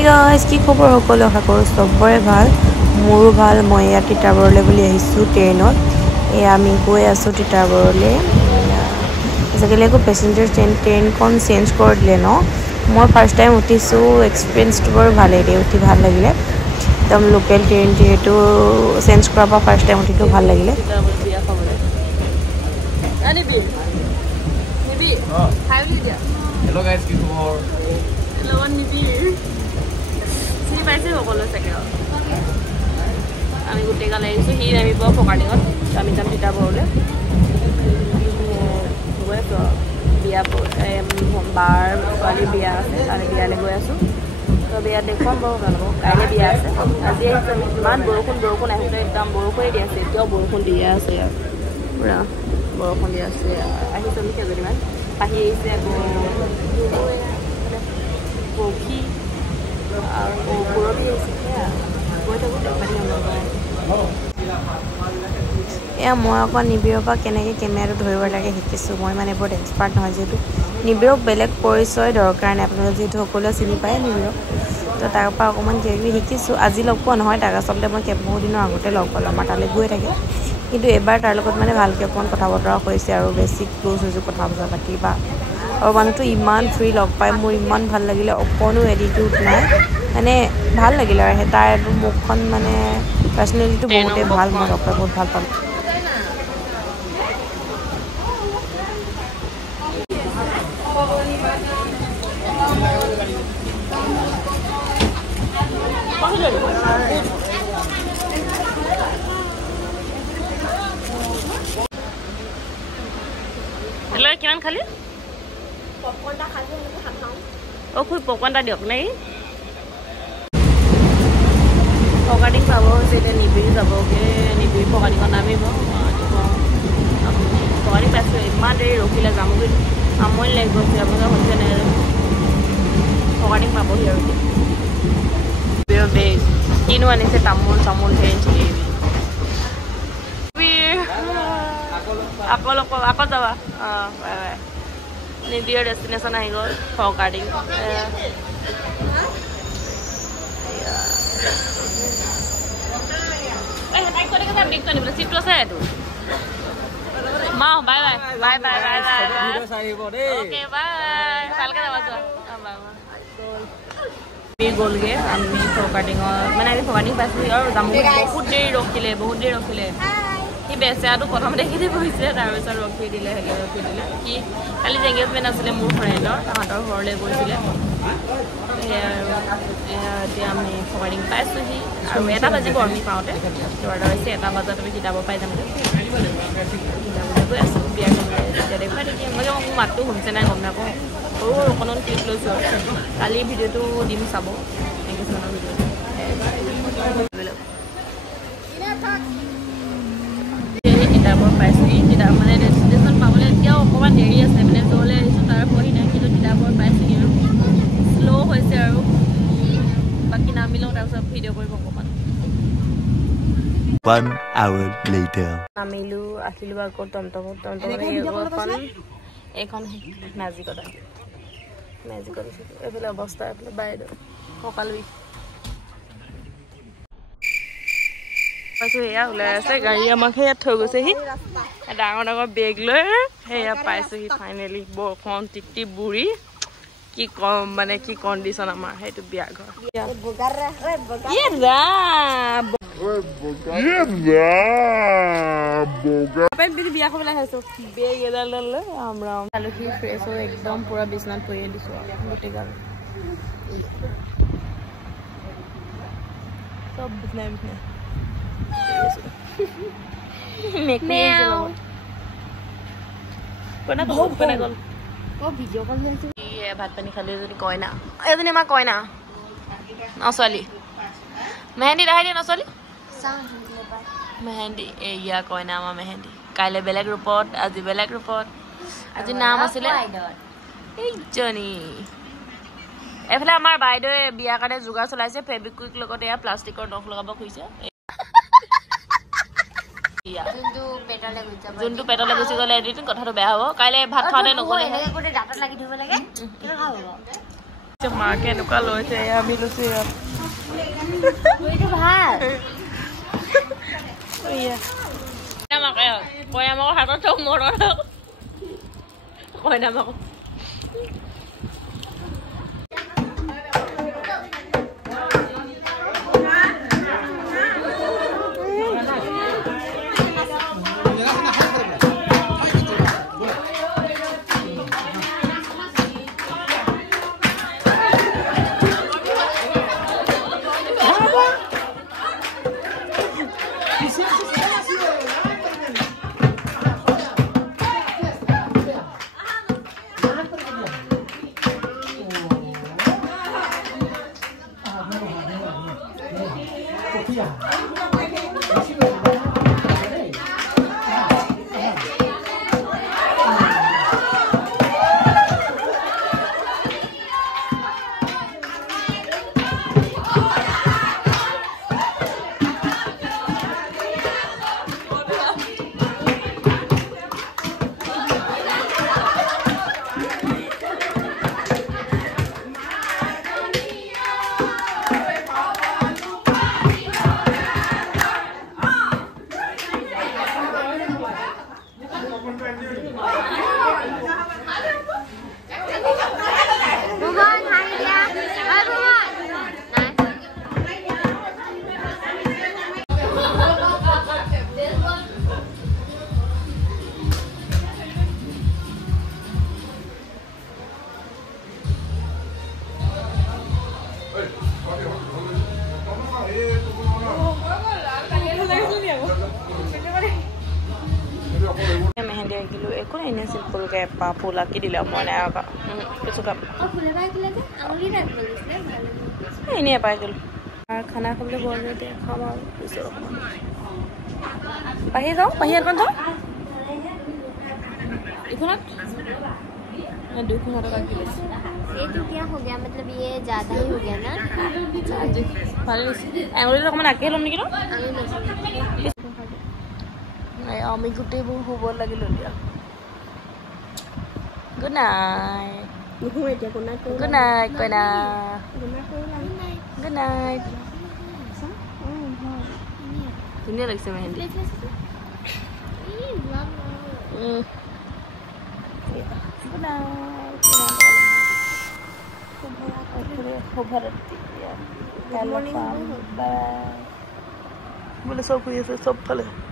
Hey guys, কি খবৰ সকলো আশা কৰোঁ সবৰে ভাল মোৰো ভাল মই ইয়া তিতাবৰলৈ বুলি আহিছোঁ ট্ৰেইনত আমি গৈ আছোঁ তিতাবৰলৈ আজিকালি একো পেছেঞ্জাৰ ট্ৰেইনখন চেঞ্জ কৰি দিলে ন মই ফাৰ্ষ্ট টাইম উঠিছোঁ এক্সপিৰিয়েঞ্চটো বৰ ভালেই দেই উঠি ভাল লাগিলে একদম লোকেল ট্ৰেইন যিহেতু চেঞ্জ কৰাৰ পৰা ফাৰ্ষ্ট টাইম উঠিলোঁ ভাল লাগিলে Hello guys, কি খবৰ Hello নিবি চিনি পাইছে সকলো চাগে আমি গোটেই গাল আহিছোঁ সি নামিব ফকাডিঙত আমি যাম তিতাবৰলৈ গৈ আছোঁ বিয়া বাৰ ছোৱালীৰ বিয়া আছে তাৰে বিয়ালৈ গৈ আছোঁ তো বিয়া দেখুৱাম বাৰু আপোনালোকক কাইলৈ বিয়া আছে আজি আহিছোঁ আমি ইমান বৰষুণ আহোঁতে একদম বৰষুণেই দি আছে এতিয়াও বৰষুণ দিয়ে আছে পুৰা বৰষুণ দি আছে আহিছোঁ আমি কেইজনীমান পাহি আহিছে আকৌ পক্ষী আৰু পুৰবী আহিছে গৈ থাকোঁ এয়া মই আকৌ নিবিৰৰ পৰা কেনেকৈ কেমেৰাটো ধৰিব লাগে শিকিছোঁ মই মানে বহুত এক্সপাৰ্ট নহয় যিহেতু নিবিৰক বেলেগ পৰিচয় দৰকাৰ নাই আপোনালোকে যিহেতু সকলোৱে চিনি পায় নিবিৰক তো তাৰ পৰা অকণমান কিবাকিবি শিকিছোঁ আজি লগ পোৱা নহয় তাক আচলতে মই বহুত দিনৰ আগতে লগ পালোঁ আমাৰ তালৈ গৈ থাকে কিন্তু এবাৰ তাৰ লগত মানে ভালকৈ অকণমান কথা বতৰা হৈছে আৰু বেছি ক্ল'জ হৈছোঁ কথা বতৰা পাতি বা আৰু মানুহটো ইমান ফ্ৰী লগ পাই মোৰ ইমান ভাল লাগিলে অকণো এটিটিউড নাই মানে ভাল লাগিলে আৰু তাৰ মুখখন মানে পাৰ্চনেলিটিটো বহুতেই ভাল মই লগ পাই বহুত ভাল পালোঁ হেল্ল' কিমান খালি পপকৰ্নটা খালি খাওঁ খুব পপকৰ্নটা দিয়ক নেকি ফকাডিং পাব হৈছে এতিয়া নিবিৰ যাবগৈ নিবিৰ ফকাডিঙত নামিব ফকাডিং পাইছোঁ ইমান দেৰি ৰখিলে যামগৈ আমনি লাগি গৈছে আপোনালোকে হৈছে নাই ফকাডিং পাবহি আৰু বেগ কিনো আনিছে তামোল ধেৰ আকৌ যাবা বাই বাই নিবিৰ ডেষ্টিনেশ্যন আহি গ'ল ফকাডিং চিটটো আছে এইটো মা bye bye bye bye bye bye okay bye ভালকৈ যাবা যোৱা গ'লগৈ আমি ফকাডিঙত মানে আমি ফকাডিং পাইছোঁ আৰু যামগৈ বহুত দেৰি ৰখিলে সি বেচেৰাটো প্ৰথম দেখি বহিছিলে তাৰপিছত ৰখি দিলে সি কালি যে এংগেজমেণ্ট আছিলে মোৰ ফ্ৰেণ্ডৰ তাহাঁতৰ ঘৰলৈ গৈছিলে সেয়া আৰু এতিয়া আমি ফকাডিং পাইছোঁহি আৰু 1 বাজিব আমি পাওঁতে দৰকাৰ হৈছে 1 বজাত আমি তিতাবৰ পাই যামগৈ তিতাবলৈ গৈ আছোঁ বিয়া খাবলৈ তেতিয়া দেখুৱাই দেখি মই মোৰ মাতটো শুনিছে নাই গম নাপাওঁ সৰু অকণমান ক্লিপ লৈছোঁ আৰু কালি ভিডিঅ'টো দিম চাব এংগেজমেণ্টৰ ভিডিঅ'টো তিতাবৰ পাইছোঁহি মানে ডেষ্টিনেশ্যন পাবলৈ এতিয়াও অকণমান দেৰি আছে মানে য'লৈ আহিছোঁ তাৰ পঢ়ি নাই কিন্তু তিতাবৰ পাইছোঁহি আৰু শ্ল' হৈছে আৰু বাকী নামি লওঁ তাৰপিছত ভিডিঅ' কৰিব অকণমান 1 hour later নামিলোঁ আহিলোঁ আকৌ টমটমত এইখন মেজিকত এইফালে অৱস্থা এইফালে বাইদেউ কঁকালুৰি পাইছোঁ এয়া ওলাই আছে গাড়ী আমাক সেয়াত থৈ গৈছেহি ডাঙৰ বেগ লৈ সেয়া পাইছোঁহি ফাইনেলি বৰষুণ টিকটি বুঢ়ী কি কম মানে কি কণ্ডিশ্যন আমাৰ সেইটো বিয়া ঘৰ বিয়া খাবলৈ আহিছোঁ বেগ এডাল লৈ আলহী ফ্ৰেছ হৈ একদম পুৰা বিচনাত পৰিয়ে দিছোঁ আৰু গোটেই গাল চব বিচনাই ভাত পানী খালি এজনী কইনা এজনী আমাৰ কইনা ছোৱালী মেহেন্দি দেখাই দিয়ে ছোৱালী মেহেন্দি এয়া কইনা আমাৰ মেহেন্দি কাইলৈ বেলেগ ৰূপত আজি বেলেগ ৰূপত আজি নাম আছিলে এইজনী এইফালে আমাৰ বাইদেৱে বিয়াৰ কাৰণে যোগাৰ চলাইছে ফেব্ৰিকুইক লগত এয়া প্লাষ্টিকৰ নখ লগাব খুজিছে যোনটো পেটলৈ গুচি গ'লে এদিন কথাটো বেয়া হ'ব কাইলৈ ভাত খাওঁতে নগ'লে মাকে এনেকুৱা লৈছে আমি লৈছো ইয়াত কইনামাকৰ হাতত চব মনত কইনামাক मेहंदी किलो एको नहीं सिंपल के फूला की दिला मने आका কিছু কাম ফুলে পাই গলে যে আঙুলি রাখ বলিছে ভালো এই নিয়ে পাই গেল আর খানা খাবলে বলে দে খাওয়া কিছু বাহির যাও বাহির কোন যাও इकोनट मैं 2,000 का किलो ये तो क्या हो गया मतलब ये ज्यादा ही हो गया ना जी ভালো আঙুলি রকম আকে লম নেকি নাই আমি গুটে বউ হব লাগিল দিয়া গুড নাইট নুহুৱে এতিয়া কোনা কই গুড নাইট কইনা গুড নাইট ধুনীয়া লাগিছে মেহেন্দি गुड नाइट शुभरात्रि गुड मॉर्निंग बाय बोले सब कुछ सब फले